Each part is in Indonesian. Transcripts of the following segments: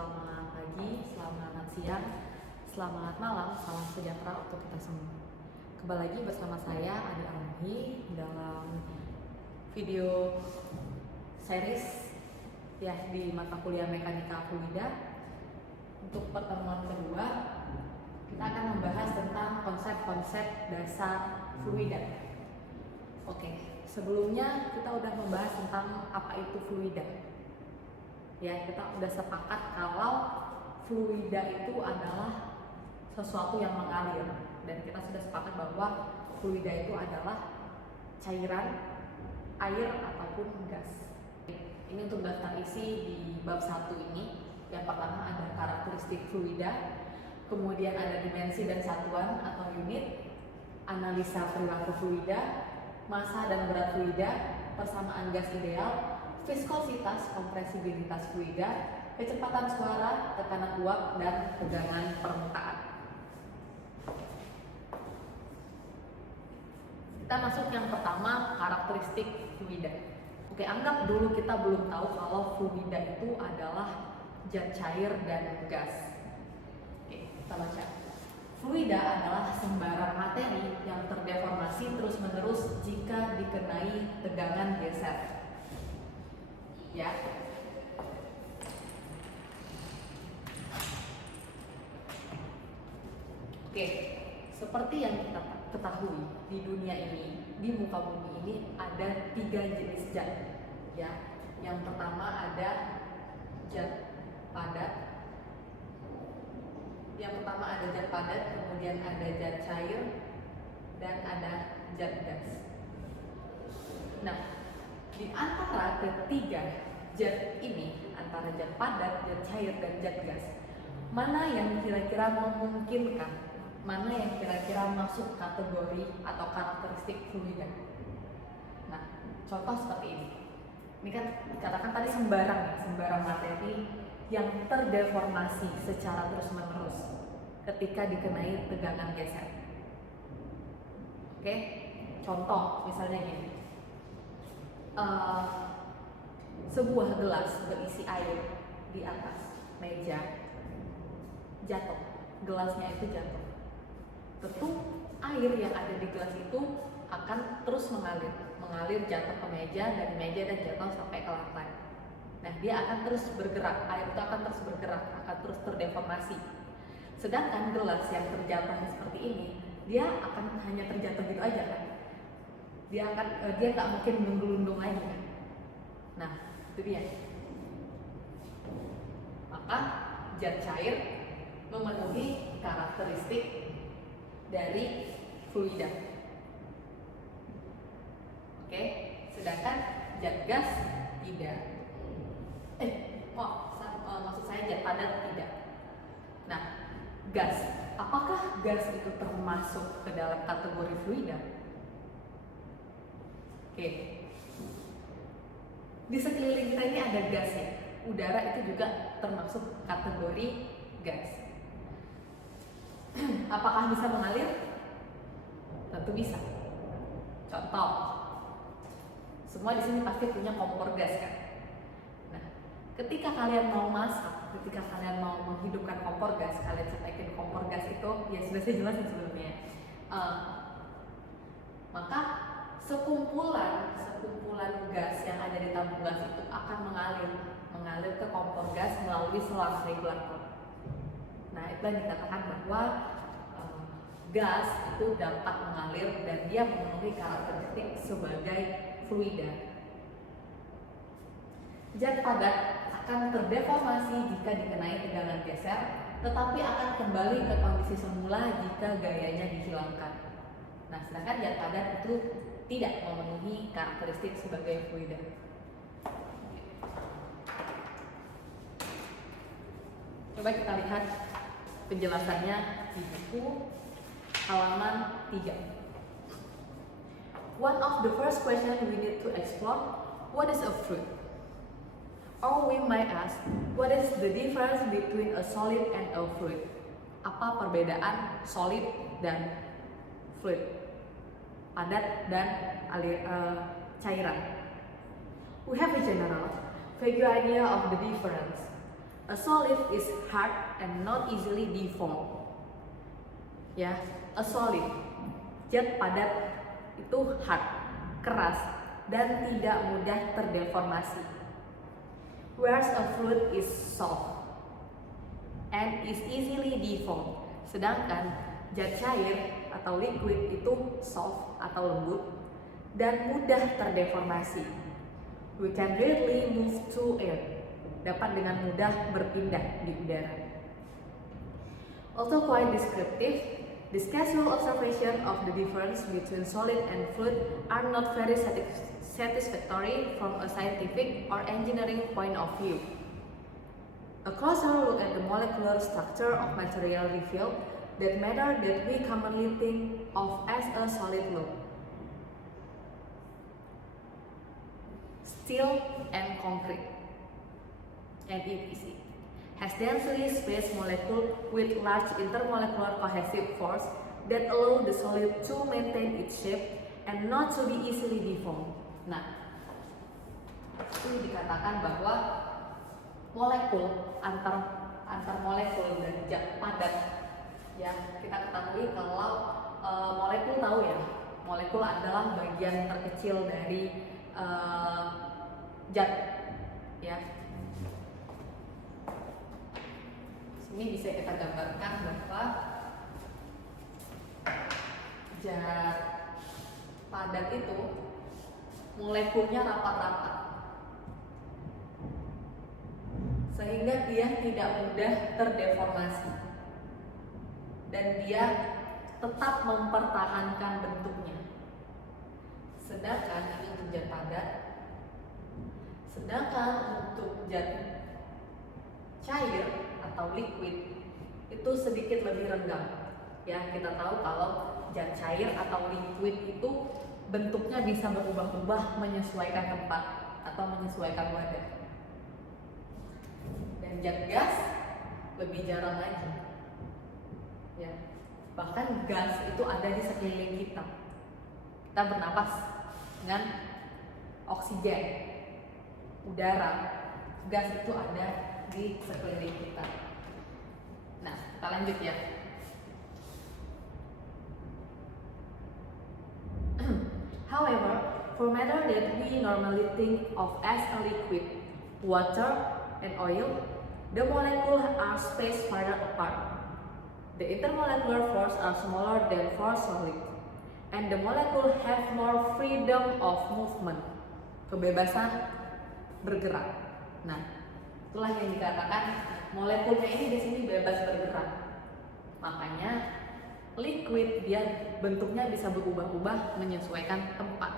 selamat pagi, selamat siang, selamat malam, salam sejahtera untuk kita semua. Kembali lagi bersama saya Adi Almuhi dalam video series ya di mata kuliah Mekanika Fluida. Untuk pertemuan kedua, kita akan membahas tentang konsep-konsep dasar fluida. Oke, sebelumnya kita udah membahas tentang apa itu fluida. Ya, kita udah sepakat kalau fluida itu adalah sesuatu yang mengalir, dan kita sudah sepakat bahwa fluida itu adalah cairan, air ataupun gas. Ini untuk daftar isi di bab 1 ini. Yang pertama ada karakteristik fluida, kemudian ada dimensi dan satuan atau unit, analisa perilaku fluida, massa dan berat fluida, persamaan gas ideal, viskositas, kompresibilitas fluida, kecepatan suara, tekanan uap, dan tegangan permukaan. Kita masuk yang pertama, karakteristik fluida. Oke, anggap dulu kita belum tahu kalau fluida itu adalah zat cair dan gas. Oke, kita baca. Fluida adalah sembarang materi yang terdeformasi terus-menerus jika dikenai tegangan geser. Ya. Oke, seperti yang kita ketahui di dunia ini, di muka bumi ini ada 3 jenis zat. Ya, yang pertama ada zat padat. Yang pertama ada zat padat, kemudian ada zat cair, dan ada zat gas. Nah, di antara ketiga zat ini, antara zat padat, zat cair, dan zat gas, mana yang kira-kira memungkinkan, mana yang kira-kira masuk kategori atau karakteristik fluida? Nah, contoh seperti ini. Ini kan dikatakan tadi sembarang materi yang terdeformasi secara terus-menerus ketika dikenai tegangan geser. Oke, contoh misalnya gini. Sebuah gelas berisi air di atas meja jatuh, gelasnya itu jatuh. Tentu air yang ada di gelas itu akan terus mengalir jatuh ke meja, dari meja dan jatuh sampai ke lantai. Nah, dia akan terus bergerak, air itu akan terus bergerak, akan terus terdeformasi. Sedangkan gelas yang terjatuh seperti ini, dia akan hanya terjatuh gitu aja kan. Dia nggak mungkin menggelundung lagi kan. Nah, itu dia. Maka zat cair memenuhi karakteristik dari fluida. Oke, sedangkan zat gas tidak. Maksud saya zat padat tidak. Nah, gas, apakah gas itu termasuk ke dalam kategori fluida? Oke, di sekeliling kita ini ada gas ya. Udara itu juga termasuk kategori gas. Apakah bisa mengalir? Tentu bisa. Contoh, semua di sini pasti punya kompor gas kan? Nah, ketika kalian mau masak, ketika kalian mau menghidupkan kompor gas, kalian cetekin kompor gas itu, ya sudah saya jelasin sebelumnya. Maka sekumpulan gas yang ada di tabung gas itu akan mengalir ke kompor gas melalui selang regulator. Nah, itu yang dikatakan bahwa gas itu dapat mengalir dan dia memenuhi karakteristik sebagai fluida. Zat padat akan terdeformasi jika dikenai tegangan geser, tetapi akan kembali ke kondisi semula jika gayanya dihilangkan. Nah, sedangkan zat padat itu tidak memenuhi karakteristik sebagai fluida. Coba kita lihat penjelasannya di buku halaman 3. One of the first question we need to explore, what is a fluid? Or we might ask, what is the difference between a solid and a fluid? Apa perbedaan solid dan fluid? Padat dan cairan. We have a general vague idea of the difference. A solid is hard and not easily deformed. Ya, a solid, zat padat itu hard, keras, dan tidak mudah terdeformasi. Whereas a fluid is soft and is easily deformed. Sedangkan zat cair atau liquid itu soft atau lembut dan mudah terdeformasi. We can readily move through air. Dapat dengan mudah berpindah di udara. Also quite descriptive, this casual observation of the difference between solid and fluid are not very satisfactory from a scientific or engineering point of view. A closer look at the molecular structure of material revealed that matter that we commonly think of as a solid look. Steel and concrete and EPC has densely spaced molecule with large intermolecular cohesive force that allow the solid to maintain its shape and not to be easily deformed. Nah, ini dikatakan bahwa molekul antar molekul dan zat padat, ya kita ketahui kalau molekul tahu ya, molekul adalah bagian terkecil dari zat, ya. Ini bisa kita gambarkan bahwa zat padat itu molekulnya rapat-rapat sehingga dia tidak mudah terdeformasi dan dia tetap mempertahankan bentuknya. Sedangkan ini untuk zat padat, sedangkan untuk zat cair atau liquid itu sedikit lebih renggang. Ya, kita tahu kalau zat cair atau liquid itu bentuknya bisa berubah-ubah menyesuaikan tempat atau menyesuaikan wadah. Dan zat gas lebih jarang lagi. Ya, bahkan gas itu ada di sekeliling kita. Kita bernapas dengan oksigen, udara, gas itu ada di sekeliling kita. Nah, kita lanjut ya. However, for matter that we normally think of as a liquid, water and oil, the molecules are spaced farther apart. The intermolecular force are smaller than for solid, and the molecule have more freedom of movement, kebebasan bergerak. Nah, itulah yang dikatakan molekulnya ini di sini bebas bergerak. Makanya liquid dia bentuknya bisa berubah-ubah menyesuaikan tempat.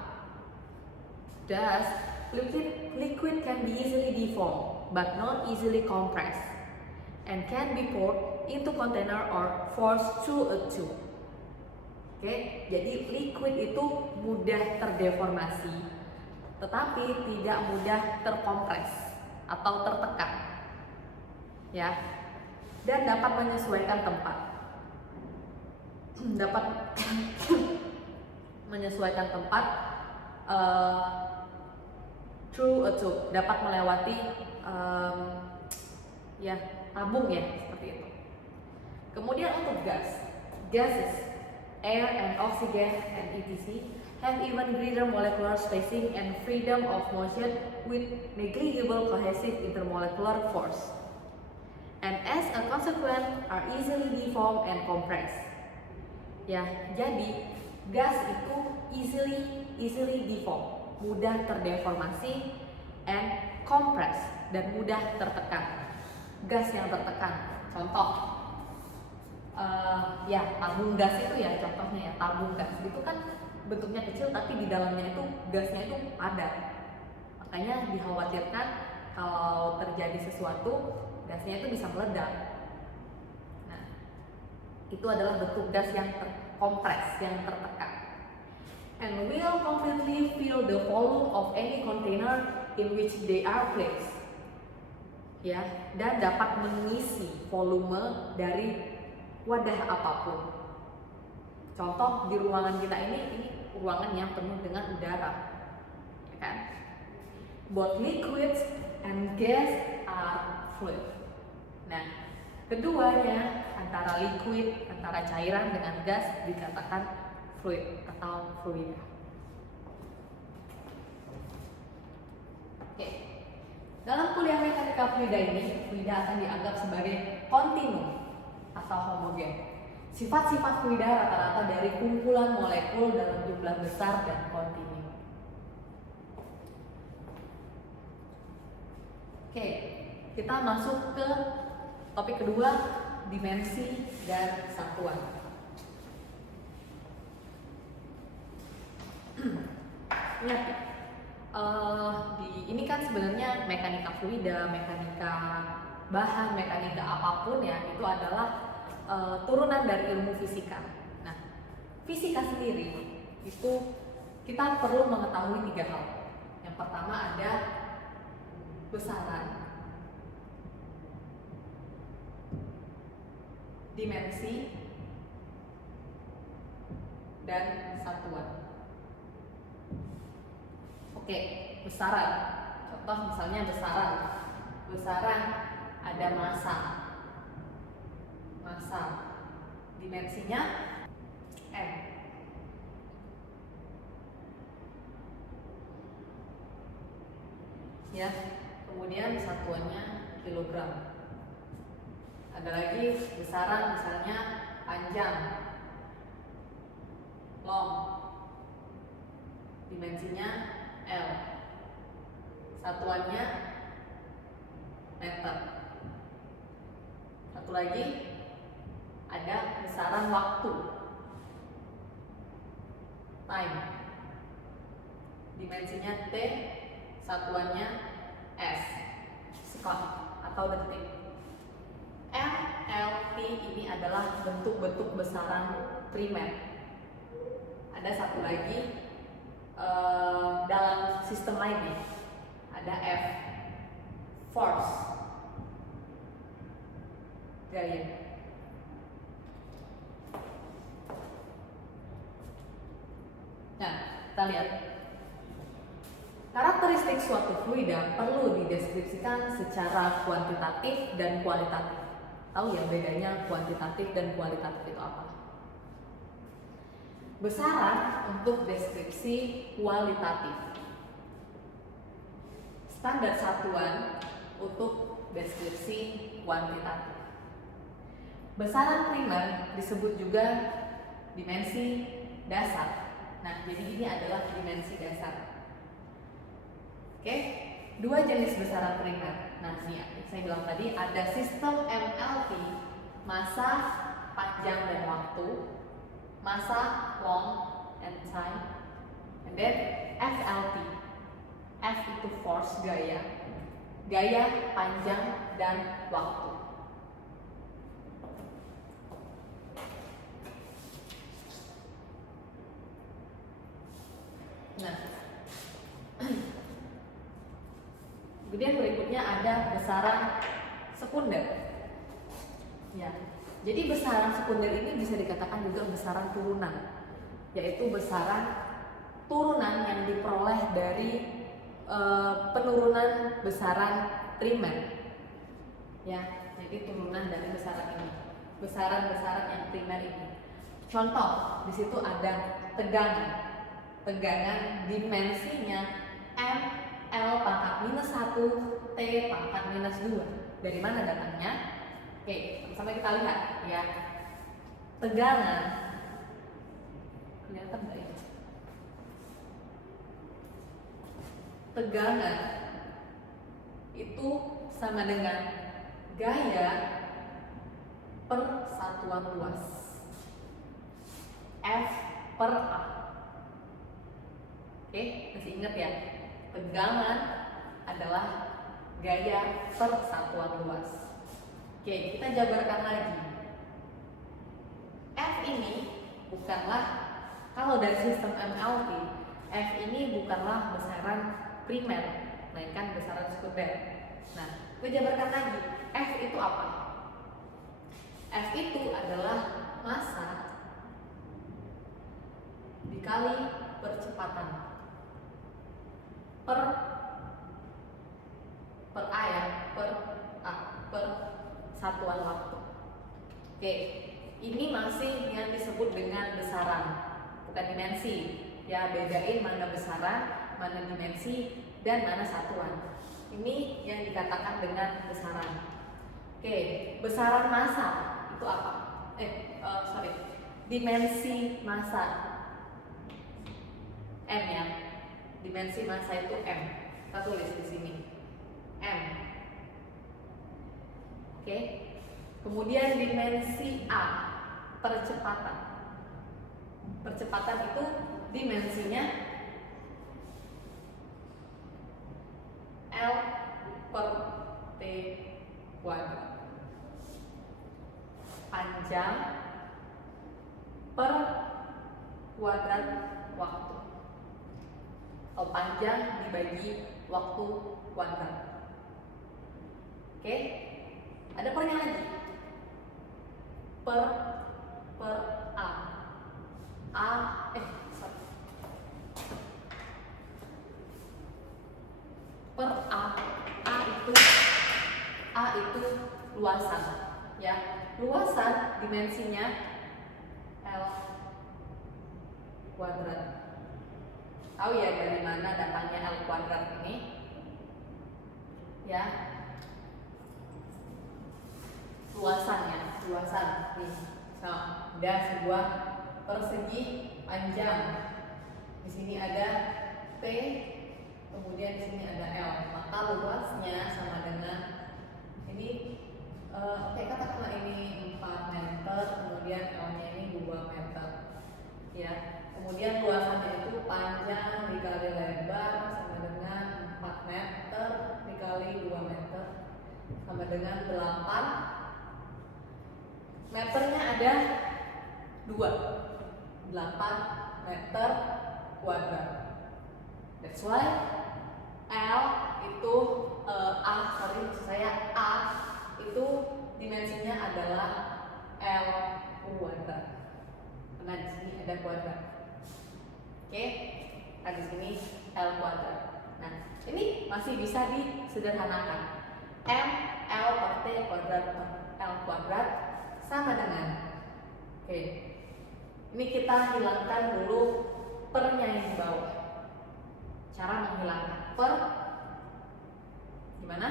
Thus, liquid can be easily deformed but not easily compressed and can be poured into container or forced through a tube. Oke, jadi liquid itu mudah terdeformasi tetapi tidak mudah terkompres atau tertekan. Ya. Dan dapat menyesuaikan tempat. Dapat menyesuaikan tempat through a tube, dapat melewati ya tabung ya seperti itu. Kemudian untuk gas, gases, air and oxygen and etc. have even greater molecular spacing and freedom of motion with negligible cohesive intermolecular force, and as a consequence are easily deformed and compressed. Ya, jadi gas itu easily deformed, mudah terdeformasi, and compressed dan mudah tertekan. Gas yang tertekan, contoh, ya tabung gas itu ya contohnya ya tabung gas itu kan bentuknya kecil tapi di dalamnya itu gasnya itu padat. Makanya dikhawatirkan kalau terjadi sesuatu gasnya itu bisa meledak. Itu adalah bentuk gas yang terkompres, yang tertekan. And will completely fill the volume of any container in which they are placed. Ya, dan dapat mengisi volume dari wadah apapun. Contoh di ruangan kita ini ruangan yang penuh dengan udara, ya kan? Both liquids and gas are fluid. keduanya antara liquid, antara cairan dengan gas dikatakan fluid atau fluida. Oke. Dalam kuliah mekanika fluida ini, fluida akan dianggap sebagai kontinum atau homogen. Sifat-sifat fluida rata-rata dari kumpulan molekul dalam jumlah besar dan kontinu. Oke, kita masuk ke topik kedua, dimensi dan satuan. Ingat, ini kan sebenarnya mekanika fluida, mekanika bahan, mekanika apapun ya, itu adalah turunan dari ilmu fisika. Nah, fisika sendiri itu kita perlu mengetahui 3 hal. Yang pertama ada besaran, dimensi, dan satuan. Oke, besaran. Contoh misalnya besaran. Besaran ada massa. Dimensinya M. Ya, kemudian satuannya kilogram. Ada lagi besaran misalnya panjang, long, dimensinya L, satuannya meter. Satu lagi ada besaran waktu, time, dimensinya T, satuannya S, second atau detik. M, L, T ini adalah bentuk-bentuk besaran primer. Ada satu lagi dalam sistem lainnya, ada F, force, gaya. Nah, kita lihat. Karakteristik suatu fluida perlu dideskripsikan secara kuantitatif dan kualitatif. Tahu ya bedanya kuantitatif dan kualitatif itu apa? Besaran untuk deskripsi kualitatif. Standar satuan untuk deskripsi kuantitatif. Besaran primer disebut juga dimensi dasar. Nah, jadi ini adalah dimensi dasar. Oke, 2 jenis besaran primer. Nah, ini saya bilang tadi ada sistem MLT, massa, panjang dan waktu, massa, long and time, and then FLT. F itu force, gaya, panjang dan waktu. Nah, kemudian berikutnya ada besaran sekunder. Ya, jadi besaran sekunder ini bisa dikatakan juga besaran turunan, yaitu besaran turunan yang diperoleh dari penurunan besaran primer. Ya, jadi turunan dari besaran ini, besaran-besaran yang primer ini. Contoh, di situ ada tegangan. Tegangan dimensinya M, L pangkat -1, T pangkat -2. Dari mana datangnya? Oke, sama kita lihat ya. Tegangan, kelihatan nggak ini? Tegangan itu sama dengan gaya per satuan luas, F per A. Oke, masih ingat ya? Tegangan adalah gaya per satuan luas. Oke, kita jabarkan lagi. F ini bukanlah, kalau dari sistem MLT, F ini bukanlah besaran primer, melainkan besaran sekunder. Nah, kita jabarkan lagi. F itu apa? F itu adalah massa dikali percepatan per A ya, per satuan waktu. Oke, ini masih yang disebut dengan besaran, bukan dimensi. Ya, bedain mana besaran, mana dimensi, dan mana satuan. Ini yang dikatakan dengan besaran. Oke, besaran massa itu apa? Dimensi massa M ya. Dimensi massa itu M. Kita tulis di sini M. Oke. Kemudian dimensi A, percepatan. Percepatan itu dimensinya L per T kuadrat. Panjang per kuadrat waktu. Atau panjang dibagi waktu kuadrat. Oke? Ada pernya lagi. Per A. Per A itu luasan, ya. Luasan dimensinya L kuadrat. Tahu ya dari mana datangnya L kuadrat ini? Ya. Luasannya, luasan nih. Ada sebuah persegi panjang. Di sini ada P, kemudian di sini ada L. Maka luasnya sama dengan ini. Katakanlah ini 4 meter, kemudian L-nya ini 2 meter. Ya. Kemudian luasannya itu panjang dikali lebar sama dengan 4 meter dikali 2 meter sama dengan 8. Meternya ada 8 meter kuadrat. That's why L itu A itu dimensinya adalah L kuadrat. Karena di sini ada kuadrat. Oke? Nah, di sini L kuadrat. Nah, ini masih bisa disederhanakan. M L per T kuadrat per L kuadrat sama dengan. Oke. Ini kita hilangkan dulu pernya yang di bawah. Cara menghilangkan per gimana?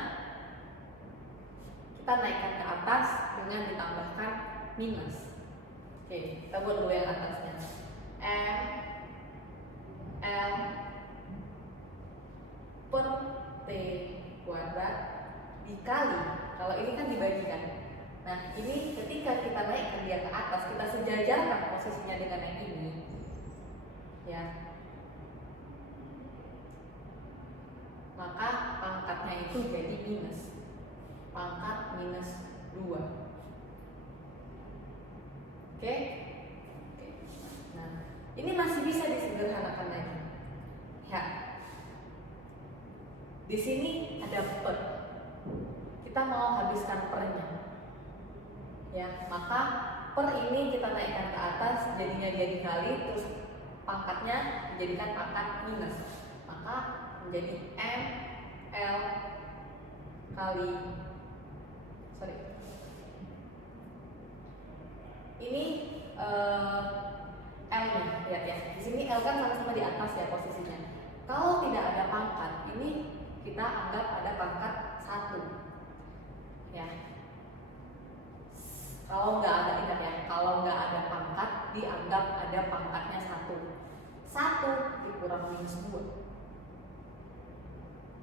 Kita naikkan ke atas dengan ditambahkan minus. Oke, kita buat dulu yang atasnya. M L per T kuadrat dikali, kalau ini kan dibagikan. Nah, ini ketika kita naikkan dia ke atas, kita sejajarkan posisinya dengan yang ini. Ya. Maka pangkatnya itu jadi minus. Pangkat minus 2. Oke? Nah, ini masih bisa disederhanakan lagi. Ya. Di sini ada per. Kita mau habiskan pernya. Ya, maka per ini kita naikkan ke atas, jadinya dia dikali, terus pangkatnya dijadikan pangkat minus. Maka menjadi M L kali ini L-nya, lihat ya. Di sini L kan sama-sama di atas ya posisinya. Kalau tidak ada pangkat, ini kita anggap ada pangkat 1. Ya. Kalau nggak ada, ingat ya, kalau nggak ada pangkat, dianggap ada pangkatnya 1. 1 dikurang minus 2.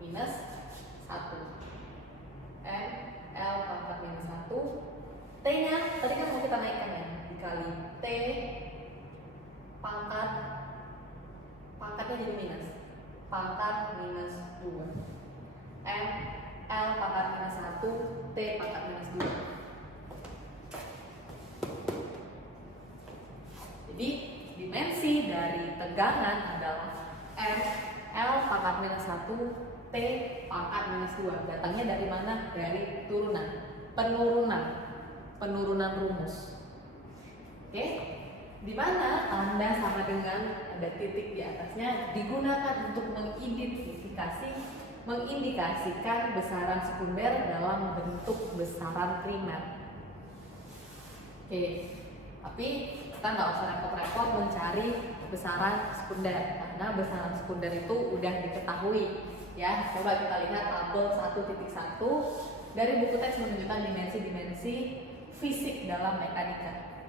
Minus 1. M L pangkat minus 1. T-nya tadi kan mau kita naikkan ya, dikali T pangkatnya jadi minus. Pangkat minus 2. M L pangkat minus 1, T pangkat minus 2. Jadi dimensi dari tegangan adalah M L pangkat minus 1, T pangkat minus 2. Datangnya dari mana? Dari penurunan rumus. Oke? Di mana tanda sama dengan ada titik di atasnya digunakan untuk mengindikasikan besaran sekunder dalam bentuk besaran primer. Oke, tapi kita nggak usah repot-repot mencari besaran sekunder karena besaran sekunder itu udah diketahui ya. Coba kita lihat tabel 1.1 dari buku teks menunjukkan dimensi-dimensi fisik dalam mekanika.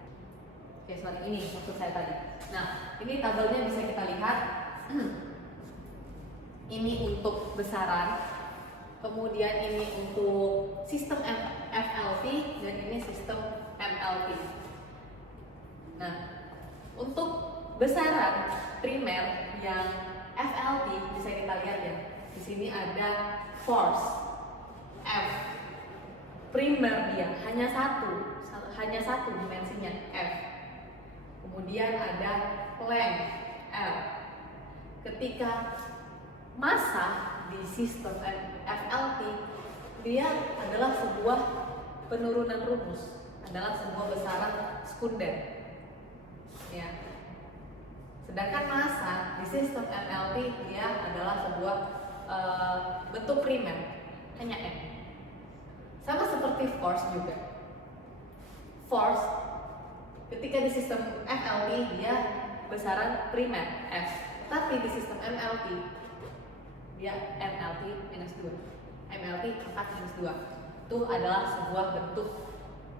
Oke, soal ini maksud saya tadi. Nah, ini tabelnya bisa kita lihat. Ini untuk besaran, kemudian ini untuk sistem FLT dan ini sistem MLT. Nah, untuk besaran primer yang FLT bisa kita lihat ya. Di sini ada force F. Primer dia hanya satu dimensinya F. Kemudian ada length L. Ketika massa di sistem FLT dia adalah sebuah penurunan rumus, adalah sebuah besaran sekunder ya. Sedangkan massa di sistem MLT dia adalah sebuah bentuk primer, hanya M. Sama seperti force juga. Force ketika di sistem FLT dia besaran primer F, tapi di sistem MLT dia MLT minus 2, MLT angkat minus 2. Itu adalah sebuah bentuk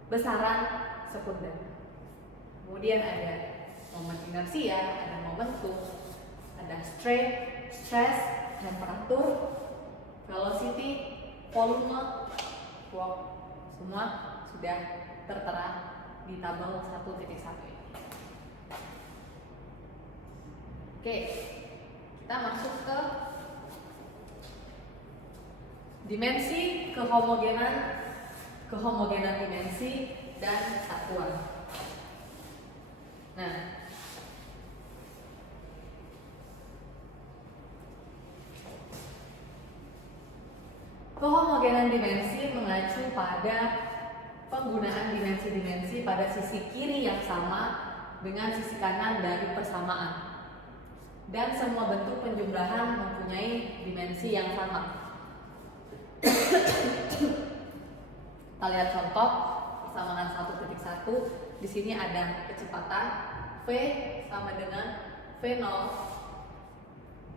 besaran sekunder. Kemudian ada momen inersia, ada momentum, ada strain, stress, temperatur, velocity, volume, work, semua sudah tertera di tabel 1.1 ini. Oke, kita masuk ke dimensi kehomogenan dimensi dan satuan. Nah, kehomogenan dimensi mengacu pada penggunaan dimensi-dimensi pada sisi kiri yang sama dengan sisi kanan dari persamaan, dan semua bentuk penjumlahan mempunyai dimensi yang sama. Kita lihat contoh persamaan 1.1. Di sini ada kecepatan V sama dengan V0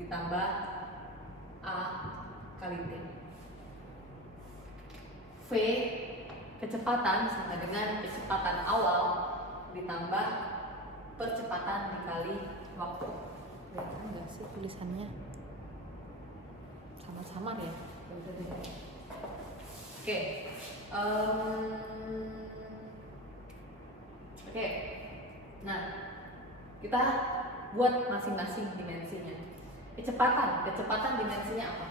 ditambah A kali T. V kecepatan sama dengan kecepatan awal ditambah percepatan dikali waktu. Kelihatan nggak sih tulisannya? Sama-sama ya. Oke. Oke. Nah, kita buat masing-masing dimensinya. Kecepatan dimensinya apa?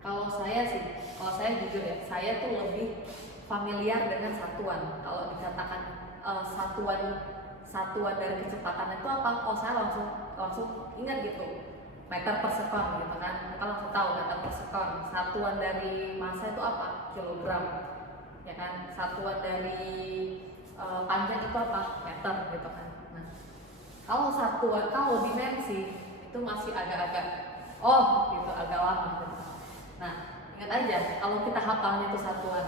Kalau saya jujur ya, saya tuh lebih familiar dengan satuan. Kalau dikatakan satuan dari kecepatan itu apa? Oh, saya langsung ingat gitu. Meter per sekon gitu kan. Kita langsung tahu meter per sekon. Satuan dari massa itu apa? Kilogram. Ya kan? Satuan dari panjang itu apa? Meter gitu kan. Nah, kalau dimensi itu masih agak-agak gitu, agak lama gitu. Nah, ingat aja kalau kita hafalnya itu satuan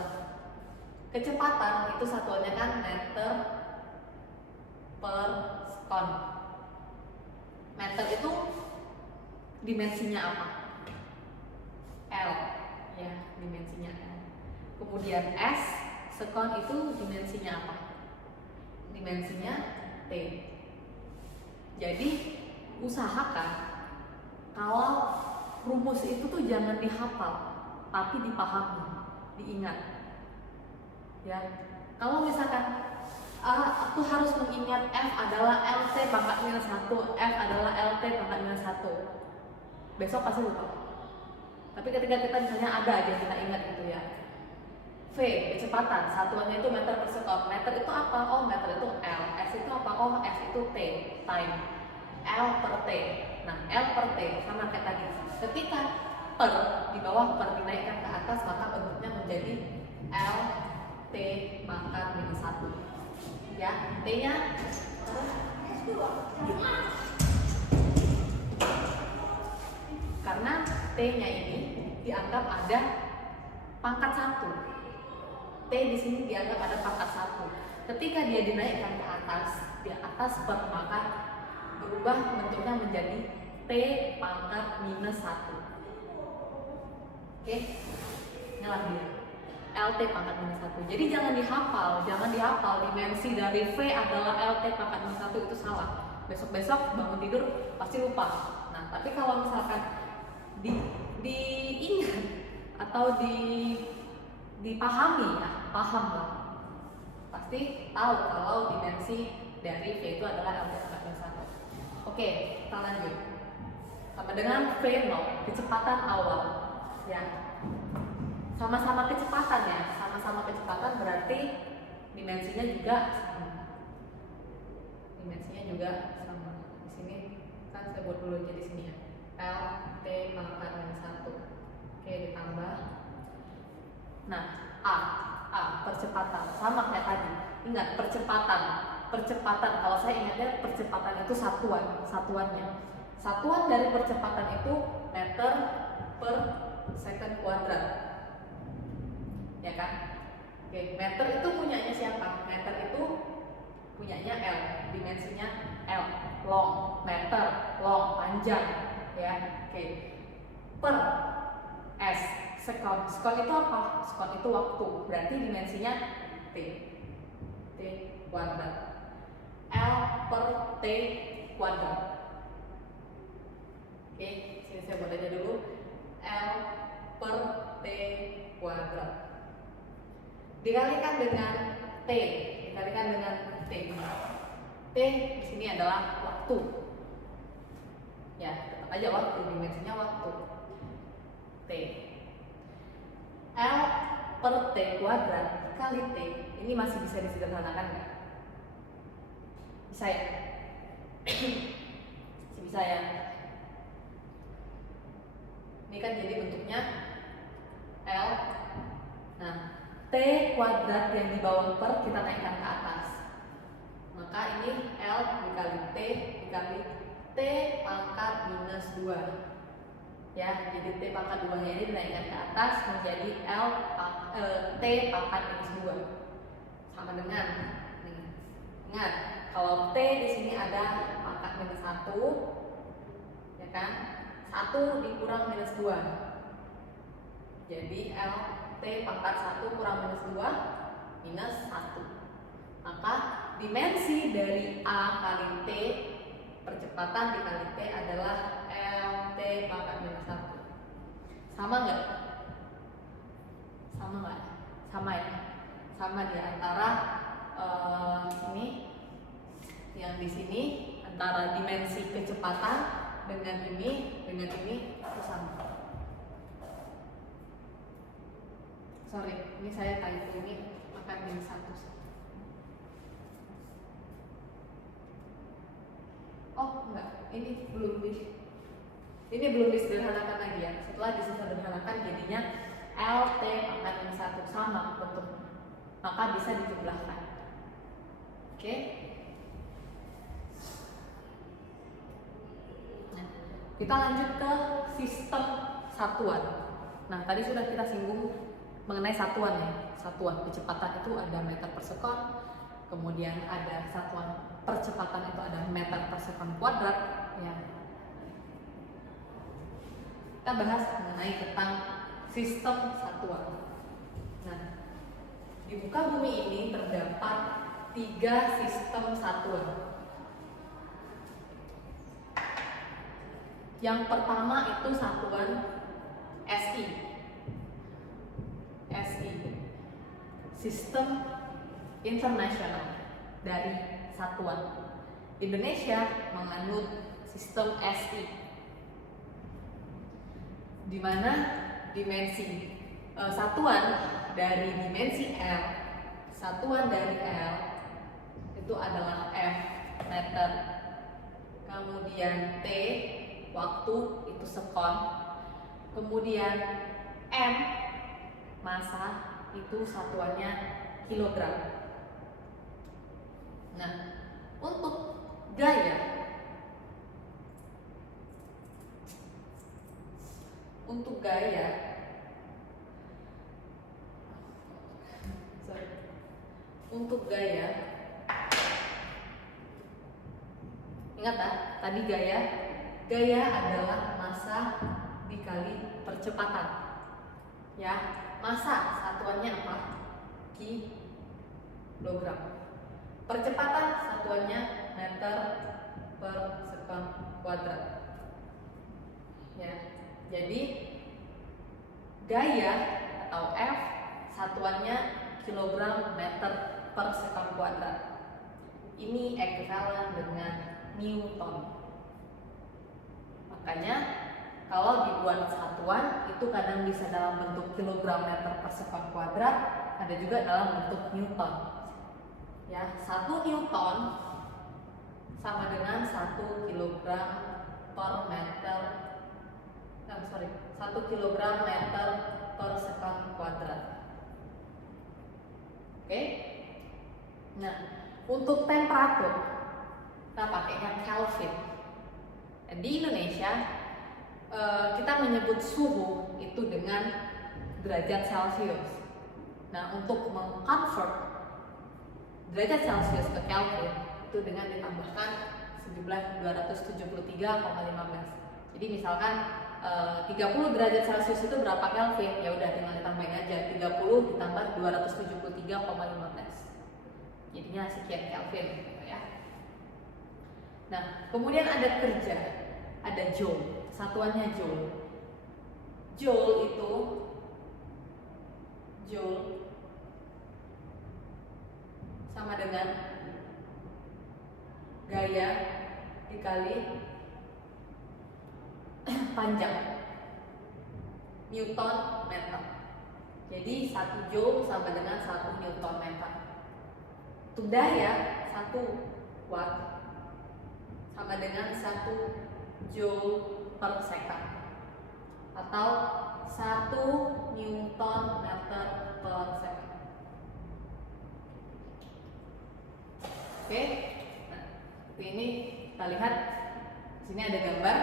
kecepatan itu satuannya kan meter per sekon. Meter itu dimensinya apa? L ya, dimensinya L. Kemudian S, sekon itu dimensinya apa? Dimensinya T. Jadi usahakan kalau rumus itu tuh jangan dihafal, tapi dipahami, diingat. Ya, kalau misalkan aku harus mengingat F adalah LT pangkat minus 1, F adalah LT pangkat minus 1. Besok pasti lupa. Tapi ketika kita misalnya ada aja kita ingat gitu ya. V, kecepatan, satuannya itu meter per sekon. Meter itu apa? Oh, meter itu L. S itu apa? Oh, S itu T, time. L per T. Nah, L per T sama kayak tadi. Ketika per di bawah per dinaikkan ke atas, maka bentuknya menjadi L T pangkat minus 1. Ya, T-nya karena T-nya ini dianggap ada pangkat 1. T di sini dianggap ada pangkat 1. Ketika dia dinaikkan ke atas, di atas per, maka berubah bentuknya menjadi T pangkat minus 1. Oke, inilah dia LT pangkat minus 1. Jadi jangan dihafal dimensi dari V adalah LT pangkat minus 1, itu salah. Besok-besok bangun tidur pasti lupa. Nah, tapi kalau misalkan diingat atau dipahami, ya paham lah, pasti tahu kalau dimensi dari V itu adalah LT pangkat minus 1. Oke, kita lanjut. Sama dengan V0, kecepatan awal. Ya, sama-sama kecepatan ya, sama-sama kecepatan berarti dimensinya juga sama. Dimensinya juga sama. Di sini kan saya buat dulu jadi sini ya. L T pangkat minus 1. Oke, ditambah. Nah, A percepatan sama kayak tadi. Ingat percepatan. Kalau saya ingatnya percepatan itu satuannya. Satuan dari percepatan itu meter per second kuadrat. Ya kan? Oke, meter itu punyanya siapa? Meter itu punyanya L, dimensinya L, long, meter, long, panjang, ya. Oke. Per S, sekon. Sekon itu apa? Sekon itu waktu. Berarti dimensinya T. T kuadrat. L per T kuadrat. Oke, sini saya buat aja dulu. L per T kuadrat dikalikan dengan T, T di sini adalah waktu. Ya, tetap aja waktu, dimensinya waktu. T. L per T kuadrat kali T. Ini masih bisa disederhanakan nggak? Bisa ya? Bisa ya? Ini kan jadi bentuknya L. Nah, T kuadrat yang di bawah per kita naikkan ke atas. Maka ini L dikali T dikali T pangkat minus 2. Ya, jadi T pangkat 2 nya ini dinaikkan ke atas menjadi T pangkat minus 2. Sama dengan nih. Ingat, kalau T di sini ada pangkat minus 1, ya kan? 1 dikurang minus 2. Jadi L T pangkat 1 kurang minus 2 minus 1. Maka dimensi dari A kali T, percepatan dikali T adalah L T pangkat minus 1. Sama nggak? Sama ya? Sama di antara ini yang di sini, antara dimensi kecepatan dengan ini itu sama. Sorry, ini saya typo, ini pangkat minus 1 sih. Oh enggak, ini belum disederhanakan lagi ya. Setelah disederhanakan jadinya L T pangkat minus 1 sama bentuknya. Maka bisa dijumlahkan. Oke. Nah, kita lanjut ke sistem satuan. Nah, tadi sudah kita singgung mengenai satuan ya. Satuan kecepatan itu ada meter per sekon, kemudian ada satuan percepatan itu ada meter per sekon kuadrat ya. Kita bahas mengenai tentang sistem satuan. Nah, di muka bumi ini terdapat 3 sistem satuan. Yang pertama itu satuan SI. Sistem internasional dari satuan. Indonesia menganut sistem SI, di mana dimensi satuan dari dimensi L, satuan dari L itu adalah F meter, kemudian T waktu itu sekon, kemudian M massa itu satuannya kilogram. Nah, untuk gaya untuk gaya, ingat ya, tadi gaya adalah massa dikali percepatan. Ya, massa satuannya apa? Kilogram. Percepatan satuannya meter per sekon kuadrat. Ya, jadi gaya atau F satuannya kilogram meter per sekon kuadrat. Ini ekuivalen dengan Newton. Makanya kalau dibuat satuan itu kadang bisa dalam bentuk kilogram meter per sekon kuadrat, ada juga dalam bentuk Newton. Ya, 1 Newton sama dengan 1 kilogram per meter. 1 kilogram meter per sekon kuadrat. Oke? Nah, untuk temperatur kita pakainya Kelvin. Dan di Indonesia kita menyebut suhu itu dengan derajat Celcius. Nah, untuk mengconvert derajat Celcius ke Kelvin itu dengan ditambahkan sejumlah 273,15. Jadi misalkan 30 derajat Celcius itu berapa Kelvin? Ya udah tinggal ditambahin aja 30 ditambah 273,15. Jadinya sekian Kelvin gitu ya. Nah, kemudian ada kerja, ada joule, satuannya joule. Joule sama dengan gaya dikali panjang Newton meter. Jadi 1 joule sama dengan 1 Newton meter. Untuk daya 1 watt sama dengan 1 joule per second atau 1 Newton meter per second. Oke, nah, ini kita lihat sini ada gambar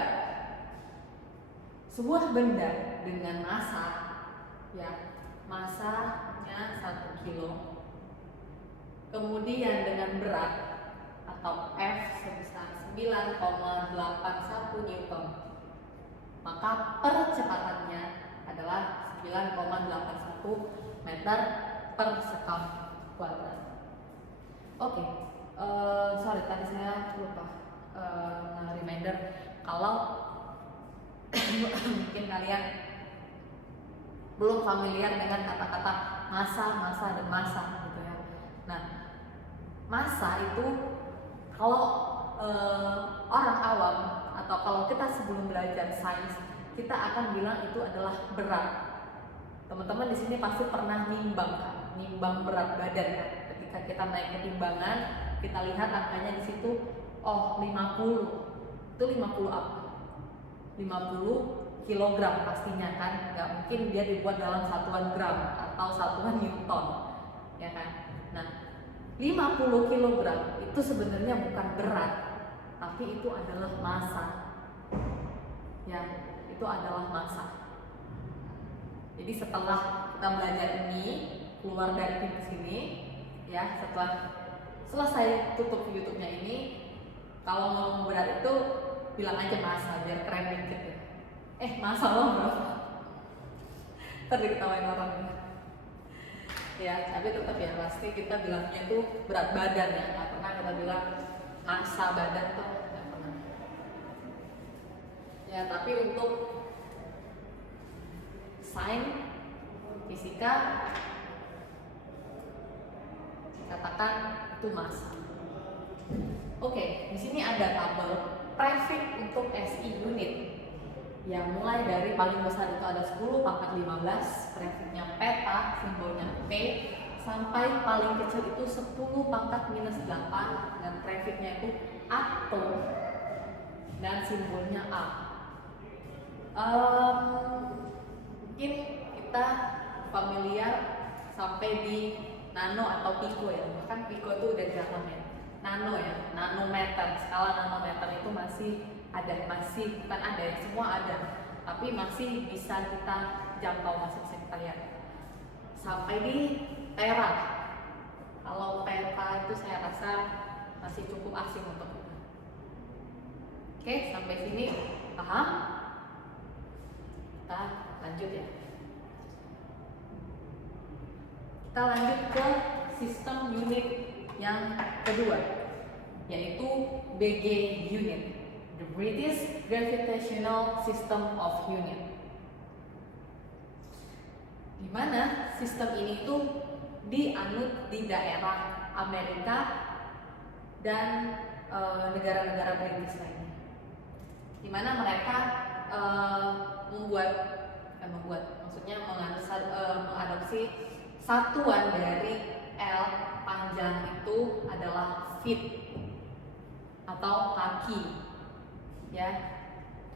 sebuah benda dengan massa, ya, massanya 1 kilo. Kemudian dengan berat atau F sebesar 9,81 Newton. Maka percepatannya adalah 9,81 meter per sekon kuadrat. Oke, sorry tadi saya lupa reminder kalau mungkin kalian belum familiar dengan kata-kata massa dan massa gitu ya. Nah, massa itu kalau orang awam atau kalau kita sebelum belajar sains kita akan bilang itu adalah berat. Teman-teman di sini pasti pernah nimbang kan? Nimbang berat badan kan? Ketika kita naik ke timbangan, kita lihat angkanya di situ, oh 50. Itu 50 apa? 50 kilogram pastinya kan? Nggak mungkin dia dibuat dalam satuan gram atau satuan Newton, ya kan? Nah, 50 kilogram itu sebenarnya bukan berat, tapi itu adalah massa. Ya, itu adalah massa. Jadi setelah kita belajar ini, keluar dari pintu sini, ya, setelah selesai tutup YouTube-nya ini, kalau ngomong berat itu bilang aja massa biar keren dikit ya. Massa lo berapa? Ntar diketawain orang ya. Ya, tapi tetap ya pasti kita bilangnya itu berat badan ya, nggak pernah kita bilang massa badan tuh nggak pernah. Ya, tapi untuk sains fisika katakan itu massa. Oke, di sini ada tabel prefix untuk SI unit. Yang mulai dari paling besar itu ada 10 pangkat 15, prefixnya peta, simbolnya P, sampai paling kecil itu 10 pangkat minus 8, dan prefixnya itu atom, dan simbolnya A. Mungkin kita familiar sampai di nano atau pico ya, bahkan pico itu udah jarang ya. Nano ya, nanometer, skala nanometer itu masih bukan ada ya, semua ada, tapi masih bisa kita jangkau, masih bisa kita lihat. Sampai di tera, Kalau peta itu saya rasa masih cukup asing untuk kita. Oke, sampai sini paham? Kita lanjut ya. Kita lanjut ke sistem unit yang kedua, yaitu BG unit, the British Gravitational System of Unit. Di mana sistem ini itu dianut di daerah Amerika dan negara-negara British lainnya, di mana mereka mengadopsi satuan dari L panjang itu adalah feet atau kaki, ya.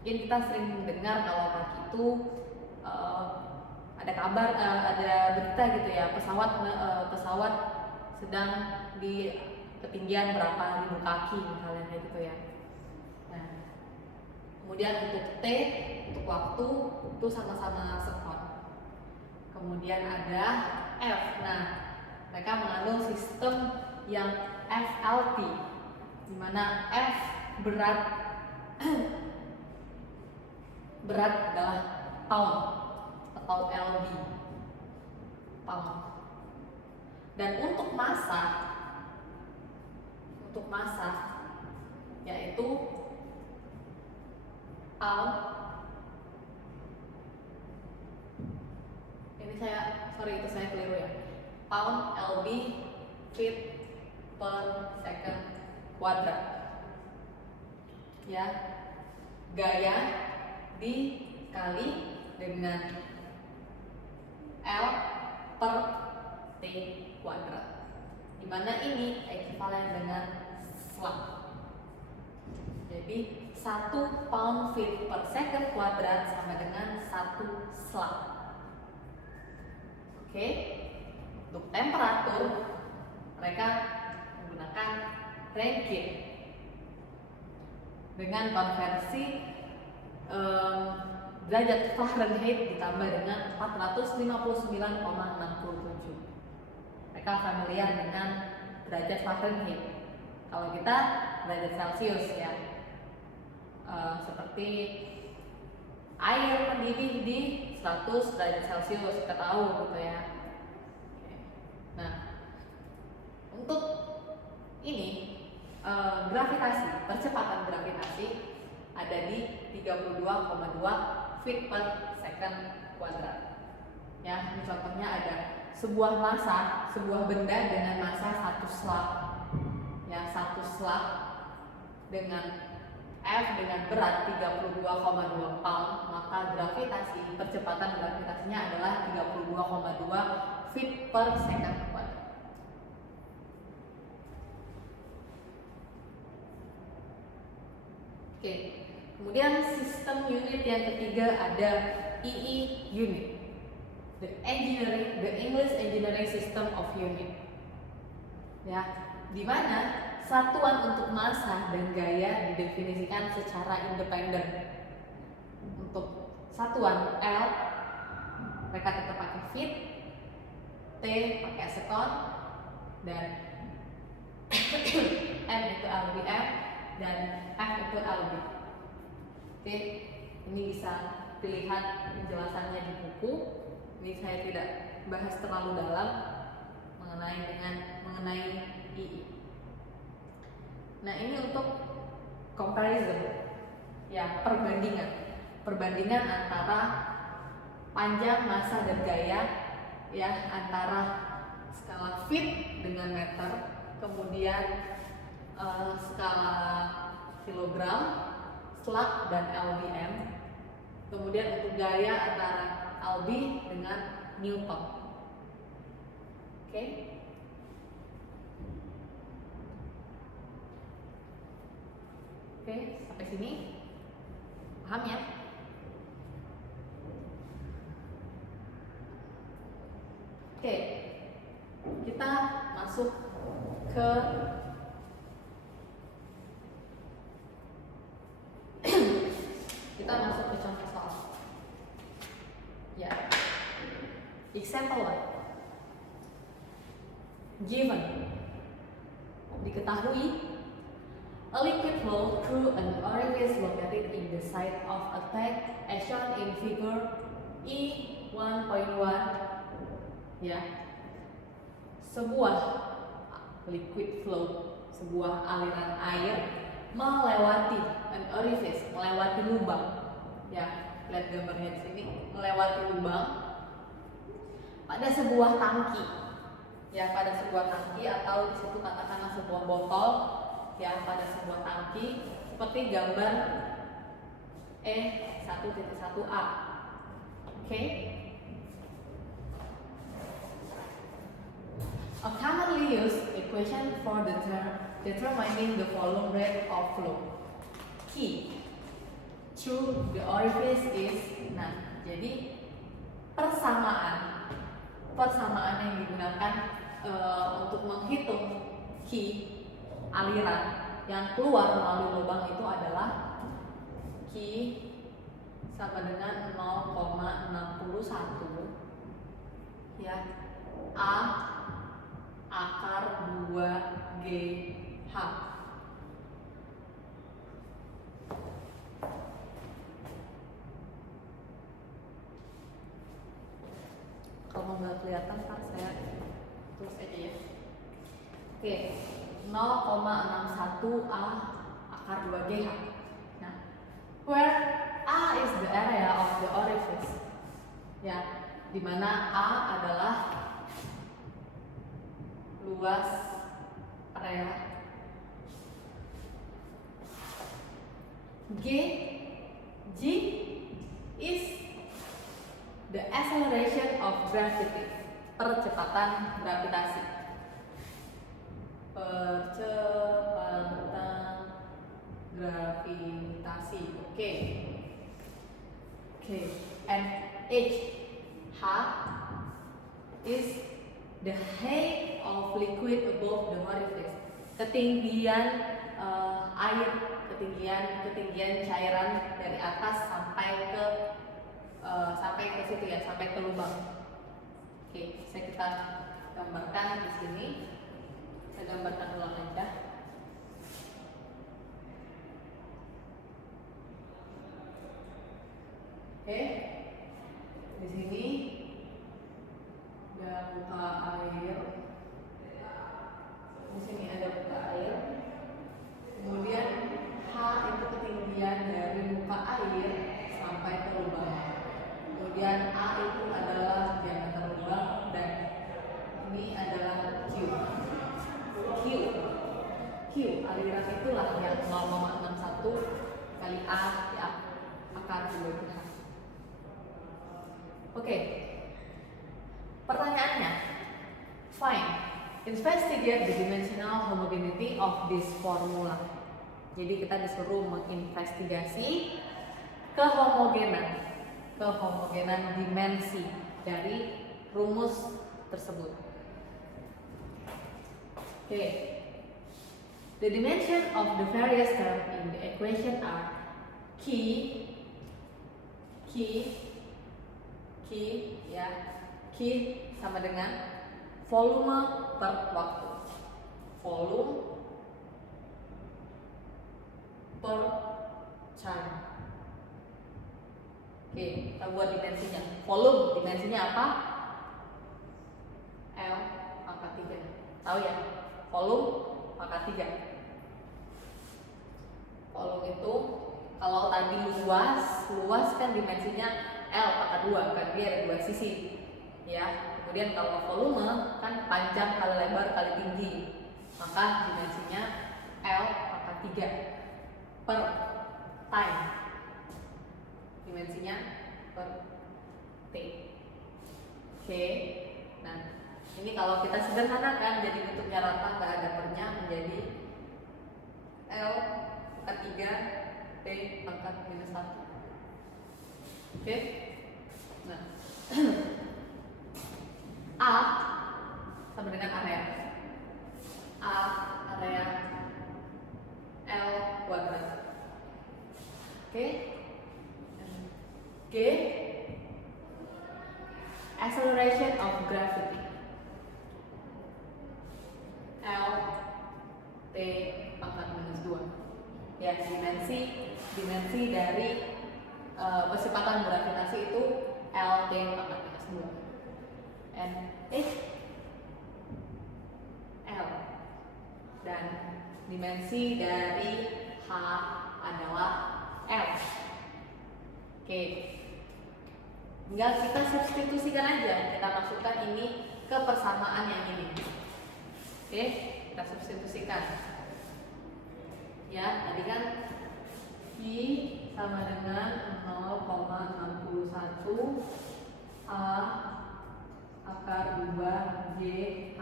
Mungkin kita sering mendengar kalau kaki itu ada kabar, ada berita gitu ya, pesawat sedang di ketinggian berapa ribu kaki misalnya kayak gitu ya. Nah, kemudian untuk T, untuk waktu itu sama-sama sekon. Kemudian ada F. Nah, mereka mengandung sistem yang FLT, di mana F berat adalah pound atau lb, pound. Dan untuk massa yaitu pound. Itu saya keliru ya. Pound lb feet per second kuadrat. Ya, gaya dikali dengan L per T kuadrat, dimana ini ekivalen dengan slug. Jadi 1 pound feet per second kuadrat sama dengan 1 slug. Oke. Untuk temperatur mereka menggunakan Rankine dengan konversi derajat Fahrenheit ditambah dengan 459,67. Mereka familiar dengan derajat Fahrenheit. Kalau kita derajat Celcius ya, seperti air mendidih di 100 derajat Celcius, kita tahu gitu ya. Nah, untuk ini gravitasi, percepatan gravitasi ada di 32,2 feet per second kuadrat. Ya, ini contohnya ada sebuah benda dengan massa 1 slug. Ya, 1 slug dengan F dengan berat 32,2 pound, maka percepatan gravitasinya adalah 32,2 feet per second kuadrat. Oke. Kemudian sistem unit yang ketiga ada EE unit, the English Engineering System of Unit. Ya, di mana satuan untuk massa dan gaya didefinisikan secara independen. Untuk satuan L mereka tetap pakai feet, T pakai sekon, dan M itu lbm dan F itu lb. Oke, ini bisa dilihat penjelasannya di buku. Ini saya tidak bahas terlalu dalam mengenai II. Nah, ini untuk comparison, ya, perbandingan antara panjang, massa dan gaya, ya, antara skala feet dengan meter, kemudian skala kilogram, slug dan lbm, kemudian untuk gaya antara lb dengan newton. Oke. Oke, sampai sini paham ya? Oke, kita masuk ke contoh soal. Ya, example 1. Given, diketahui, a liquid flow through an orifice located in the site of attack as shown in figure E1.1, ya. Sebuah liquid flow, sebuah aliran air melewati an orifice, melewati lubang, ya. Lihat gambarnya di sini, melewati lubang pada sebuah tangki, ya, pada sebuah tangki, atau di situ katakanlah sebuah botol, ya, pada sebuah tangki, seperti gambar E1.1a. Oke. A commonly used equation for determining the volume rate of flow key through the orifice is, nah, jadi persamaan yang digunakan untuk menghitung key aliran yang keluar melalui lubang itu adalah key sama dengan 0,61, ya, A akar 2GH. Kalau nggak kelihatan Pak, saya tulis aja ya. Oke, 0,61 A akar 2GH. Nah, where A is the area of the orifice, ya, dimana A adalah luas area. G is the acceleration of gravity, percepatan gravitasi. Oke. And H is the height of liquid above the orifice, ketinggian air, ketinggian cairan dari atas sampai ke situ, ya, sampai ke lubang. Oke, kita gambarkan di sini. Saya gambarkan ulang aja. Oke, di sini ada muka air. Di sini ada muka air. Kemudian H itu ketinggian dari muka air sampai ke lubang. Kemudian A itu adalah diameter lubang, dan ini adalah Q aliran itulah yang 0,61 kali A ya, akar 2GH. Oke. Pertanyaannya, investigate the dimensional homogeneity of this formula. Jadi kita disuruh menginvestigasi kehomogenan dimensi dari rumus tersebut. Oke. The dimension of the various terms in the equation are key, ya. Key sama dengan volume per waktu. Volume per time. Oke, kita buat dimensinya. Volume dimensinya apa? L pangkat 3. Tahu ya? Volume pangkat 3. Volume itu kalau tadi luas kan dimensinya L pangkat 2, kan dia ada 2 sisi. Ya. Kemudian kalau volume kan panjang kali lebar kali tinggi, maka dimensinya L pangkat 3 per time, dimensinya per T. Oke. Nah, ini kalau kita sederhanakan jadi bentuknya rata, nggak ada pernya, menjadi L pangkat 3 T pangkat minus 1. Oke. Nah, A sama dengan area. A area L kuadrat. Oke. G acceleration of gravity. pangkat minus 2. Ya, dimensi dari percepatan gravitasi itu Lt pangkat minus 2. N L. Dan dimensi dari H adalah L. Oke. Tinggal kita substitusikan aja, kita masukkan ini ke persamaan yang ini. Oke, kita substitusikan. Ya, tadi kan I sama dengan 0,61 A akar 2 JH.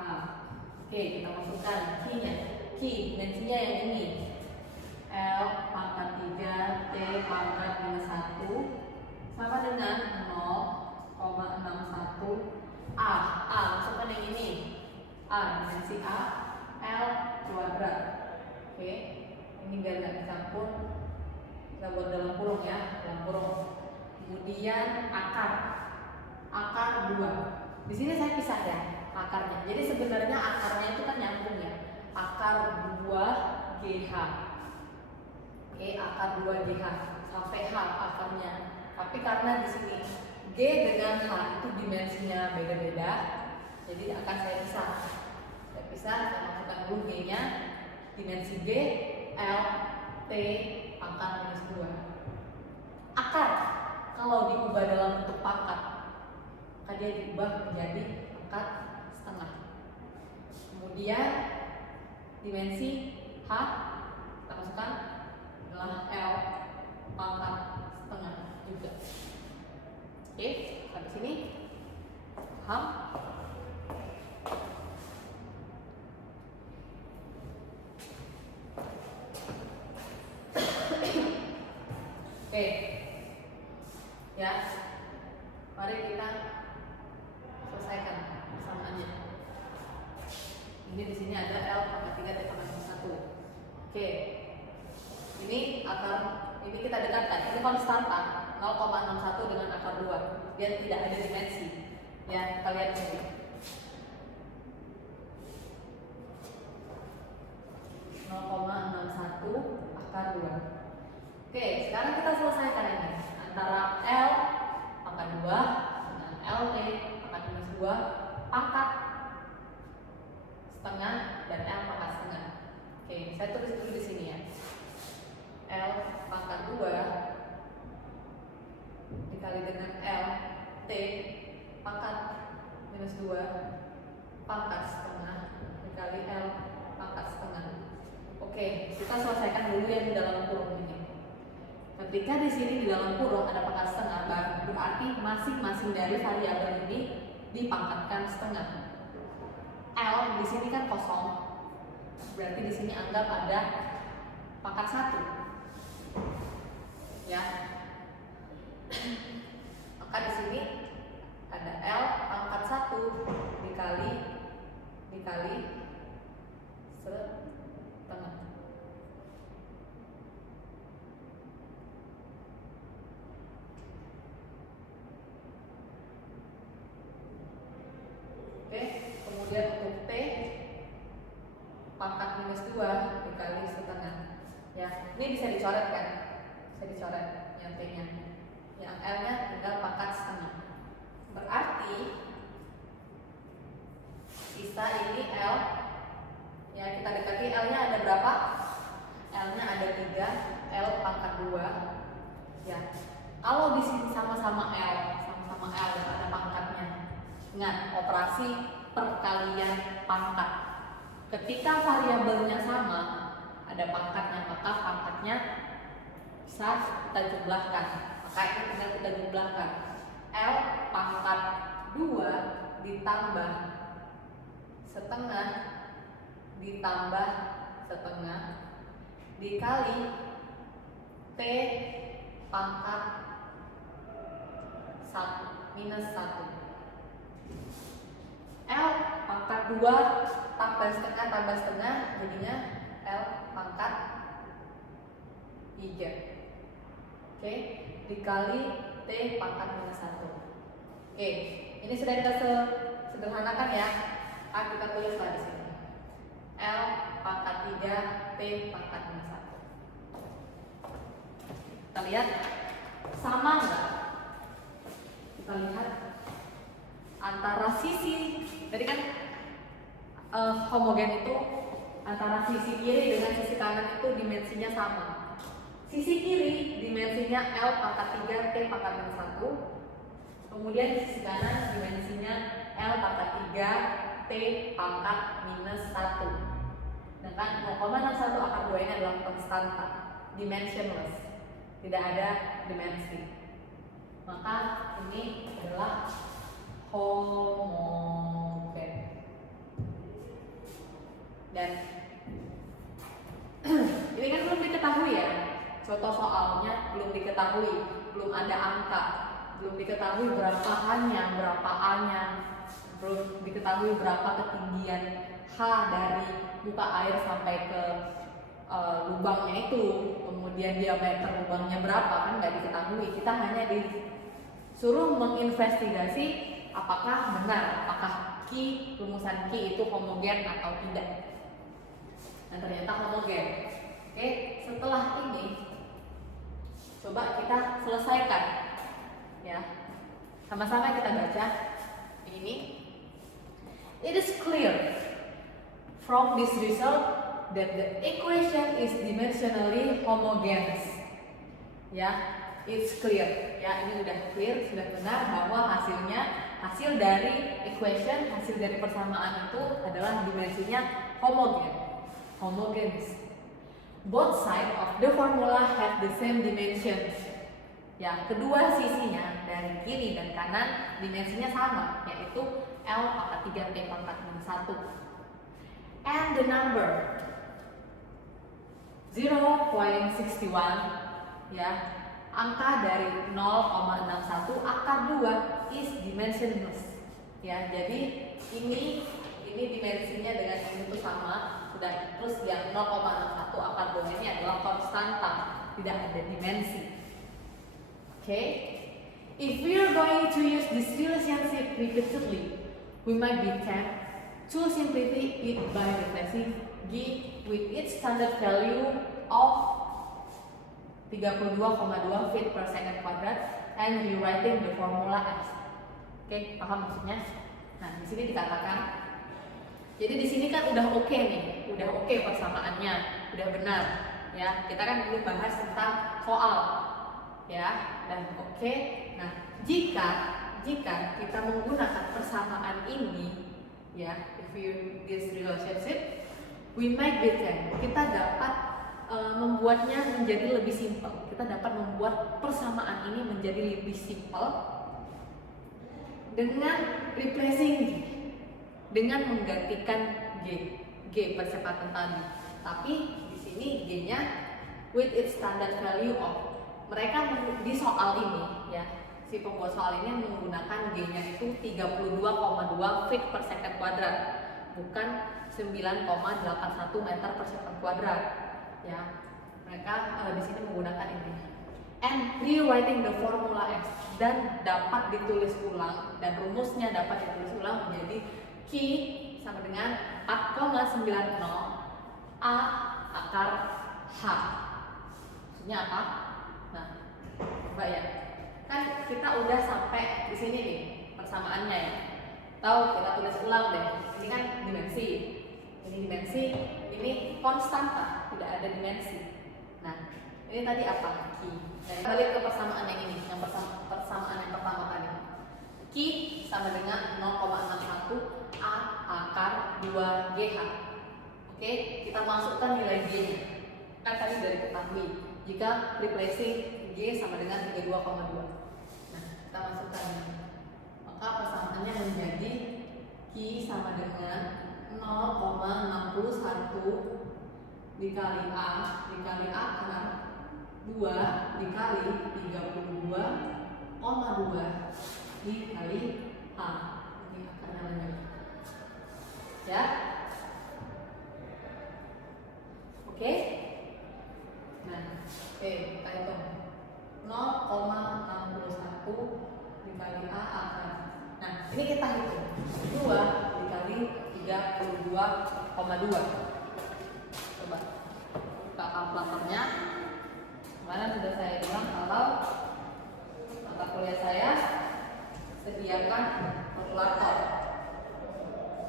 Oke, kita masukkan Q-nya. Q dimensinya yang ini. L pangkat 3 T pangkat minus 1 sama dengan 0,61 A. Masukkan yang ini. A dimensi A, L kuadrat. Oke, ini biar nggak dicampur, kita buat dalam kurung ya, dalam kurung. Kemudian akar 2. Di sini saya pisah ya akarnya. Jadi sebenarnya akarnya itu kan nyambung ya. Akar 2 GH. Oke, akar 2 GH sampai H akarnya. Tapi karena di sini G dengan H itu dimensinya beda-beda, jadi akan saya pisah. Saya masukkan dulu G-nya, dimensi G, L, T, pangkat minus 2. Akar, kalau diubah dalam bentuk pangkat, maka dia diubah menjadi pangkat setengah. Kemudian dimensi H, kita masukkan adalah L, pangkat setengah juga. Oke, sampai sini paham? Oke, ya, mari kita selesaikan persamaannya. Ini di sini ada L pangkat 3 T pangkat minus 1. Oke, ini akar, ini kita dekatkan. Ini konstanta 0,61 dengan akar 2, biar tidak ada dimensi. Ya, kita lihat ini. 0,61 akar 2. Oke, sekarang kita selesaikan ini antara L pangkat 2 dengan LT pangkat minus 2 pangkat setengah dan L pangkat setengah. Oke, saya tulis dulu di sini ya. L pangkat 2 dikali dengan L T pangkat minus 2 pangkat setengah dikali L pangkat setengah. Oke, kita selesaikan dulu yang di dalam kurung ini. Ketika di sini di dalam kurung ada pangkat setengah, berarti masing-masing dari variabel ini dipangkatkan setengah. L di sini kan kosong, berarti di sini anggap ada pangkat 1. Ya. Maka di sini ada L pangkat 1 dikali setengah. Oke, kemudian untuk T pangkat minus 2 dikali setengah. Ya, ini bisa dicoret kan? Bisa dicoret yang T-nya. Yang L-nya tinggal pangkat setengah. Berarti sisa ini L. Ya, kita dekati L-nya ada berapa? L-nya ada 3, L pangkat 2. Ya. Kalau di sini sama-sama L dan ada pangkatnya. Ingat, operasi perkalian pangkat. Ketika variabelnya sama, ada pangkatnya, maka pangkatnya bisa kita jumlahkan. Maka ini tinggal kita jumlahkan. L pangkat 2 ditambah setengah ditambah setengah dikali T pangkat 1 minus 1. L pangkat 2 tambah setengah jadinya L pangkat 3. Oke, dikali T pangkat minus 1. Oke, ini sudah kita sederhanakan ya. Kita tulislah di sini. L pangkat 3 T pangkat minus 1. Kita lihat sama nggak? Kita lihat antara sisi, tadi kan homogen itu antara sisi kiri dengan sisi kanan itu dimensinya sama. Sisi kiri dimensinya L pangkat 3 T pangkat minus 1. Kemudian sisi kanan dimensinya L pangkat 3 T pangkat minus 1. Sedangkan 0,61 akar 2 ini adalah konstanta, dimensionless, tidak ada dimensi. Maka ini adalah homogen. Dan ini kan belum diketahui ya, contoh soalnya belum diketahui, belum ada angka, belum diketahui berapa H-nya, berapa A-nya, belum diketahui berapa ketinggian H dari muka air sampai ke lubangnya itu, kemudian diameter lubangnya berapa, kan nggak diketahui. Kita hanya disuruh menginvestigasi apakah benar, apakah rumusan Q itu homogen atau tidak. Dan ternyata homogen. Oke, setelah ini coba kita selesaikan ya. Sama-sama kita baca ini. It is clear from this result that the equation is dimensionally homogeneous. Ya, it's clear. Ya, ini udah clear, sudah benar bahwa hasil dari equation, hasil dari persamaan itu adalah dimensinya homogeneous. Both sides of the formula have the same dimensions. Ya, kedua sisinya dari kiri dan kanan dimensinya sama, yaitu L pangkat 3 T pangkat minus 1. And the number 0.61, ya, angka dari 0,61 akar 2 is dimensionless. Ya, jadi ini dimensinya dengan ini itu sama. Dan terus yang 0,61 akar 2 ini adalah konstanta, tidak ada dimensi. Okay? If we are going to use this relationship repeatedly, we might be tempted to simplify it by replacing G with its standard value of 32,2 feet per second quadrat and rewriting the formula as. Oke, paham maksudnya? Nah, di sini dikatakan, jadi di sini kan udah oke nih, udah oke persamaannya, udah benar, ya. Kita kan dulu bahas tentang soal, ya, dan oke. Nah, jika kita menggunakan persamaan ini, ya, if we use this relationship, we might be kita dapat membuatnya menjadi lebih simpel. Kita dapat membuat persamaan ini menjadi lebih simpel dengan replacing G, dengan menggantikan G percepatan tadi. Tapi di sini G-nya with its standard value of, mereka di soal ini, ya, si pembuat soal ini menggunakan G-nya itu 32,2 feet per second kuadrat, bukan 9,81 meter per second kuadrat, ya. Mereka di sini menggunakan ini. And rewriting the formula X, dan dapat ditulis ulang, dan rumusnya dapat ditulis ulang menjadi Q sama dengan 4,90 A akar H. Maksudnya apa? Nah, coba ya. Kan kita udah sampai di sini nih persamaannya ya. Tahu, kita tulis ulang deh. Ini kan dimensi. Ini dimensi, ini konstanta, tidak ada dimensi. Nah, ini tadi apa? Q. Nah, balik ke persamaan yang ini, yang persamaan yang pertama tadi. Q sama dengan 0,61 A akar 2GH. Oke, kita masukkan nilai G-nya. Kan tadi dari ketahui, jika replacing G sama dengan 32,2. Nah, kita masukkan ini. Maka persamaannya menjadi Q sama dengan 0,61 dikali A akar 2 dikali 32,2 dikali H. Ini akarnya lanjut. Ya. Oke. Nah, kita hitung. 0,61 dikali A akar. Nah, ini kita hitung. 2 dikali 32,2. kalkulatornya. Kemarin sudah saya bilang kalau mata kuliah saya sediakan kalkulator,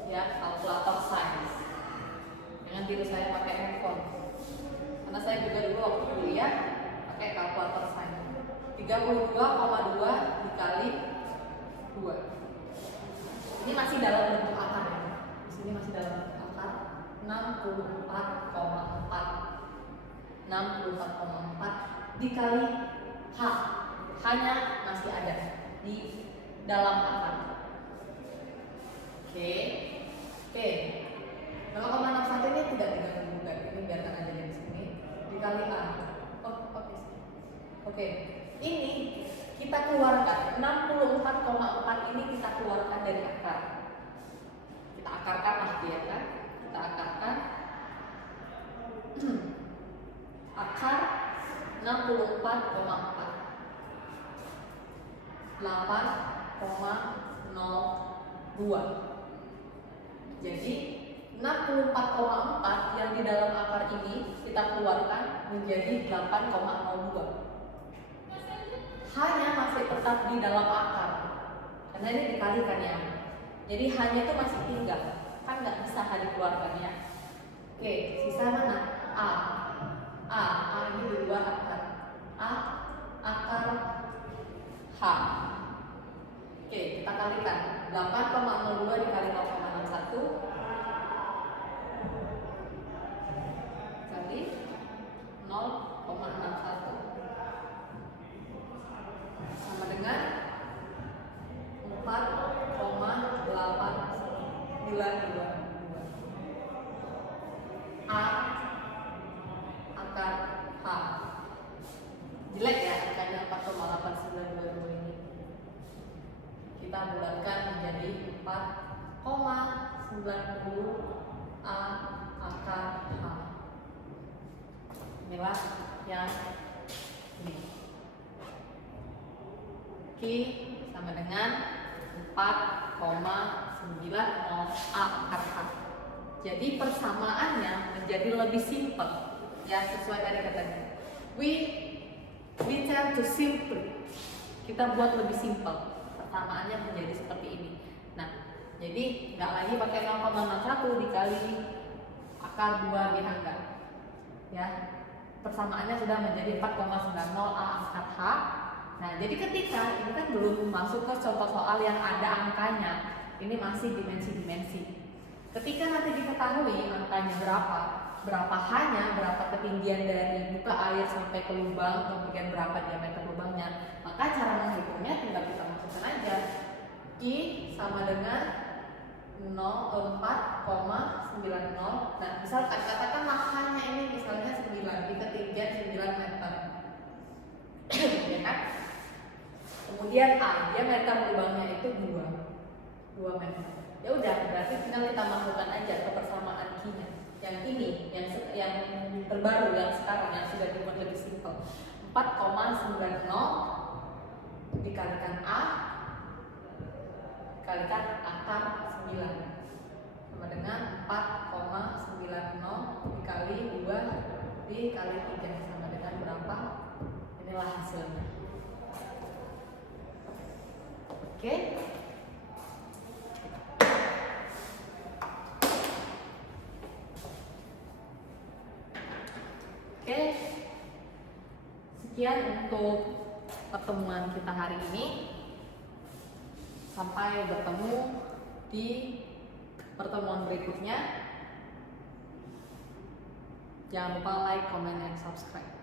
ya, kalkulator sains. Jangan tiru saya pakai handphone, karena saya juga dulu waktu kuliah pakai kalkulator sains. 32,2 dikali 2. Ini masih dalam bentuk akar ya. Di sini masih dalam bentuk akar. 64,4. 64,4 dikali H. H-nya masih ada di dalam akar. Oke. 0,61 ini tidak diganggu-gugat. Ini biarkan aja di sini. Dikali A. Oke. Ini kita keluarkan 64,4 ini kita keluarkan dari akar. Kita akarkan lah dia kan. Kita akarkan akar 64,4 8,02. Jadi 64,4 yang di dalam akar ini kita keluarkan menjadi 8,02. Hanya masih tetap di dalam akar karena ini dikalikan ya. Jadi hanya itu masih tinggal, kan nggak bisa H dikeluarkan ya. Oke, sisa mana? A ini di luar akar. A akar H. Oke, kita kalikan 8,02 dikali 0,61 kali 0,61 sama dengan 4,892. A akar H. Jelek ya angkanya 4,8922 ini. Kita bulatkan menjadi 4,90 A akar H. Inilah yang ini. Q sama dengan 4,90 A akar H. Jadi persamaannya menjadi lebih simpel ya, sesuai dari katanya. We tend to simple. Kita buat lebih simpel. Persamaannya menjadi seperti ini. Nah, jadi nggak lagi pakai 0,01 dikali akar 2 dihangga. Ya, persamaannya sudah menjadi 4,90 A akar H. Nah, jadi ketika ini kan belum masuk ke contoh soal yang ada angkanya, ini masih dimensi-dimensi. Ketika nanti diketahui angkanya berapa H-nya, berapa ketinggian dari muka air sampai ke lubang, kemudian berapa diameter lubangnya, maka cara menghitungnya tinggal kita masukkan aja. I sama dengan 4,90. Nah, misalkan katakanlah H-nya ini misalnya 9, di ketinggian 9 meter. Ya kan? Kemudian A, diameter lubangnya itu 2 meter. Ya udah, berarti tinggal kita masukkan aja ke persamaan Q-nya. Yang ini, yang terbaru, yang sekarang, yang sudah dibuat lebih simpel. 4,90 dikalikan A dikalikan akar 9 sama dengan 4,90 dikali 2 dikali 3 sama dengan berapa? Inilah hasilnya. Oke. Oke, sekian untuk pertemuan kita hari ini. Sampai bertemu di pertemuan berikutnya. Jangan lupa like, comment, and subscribe.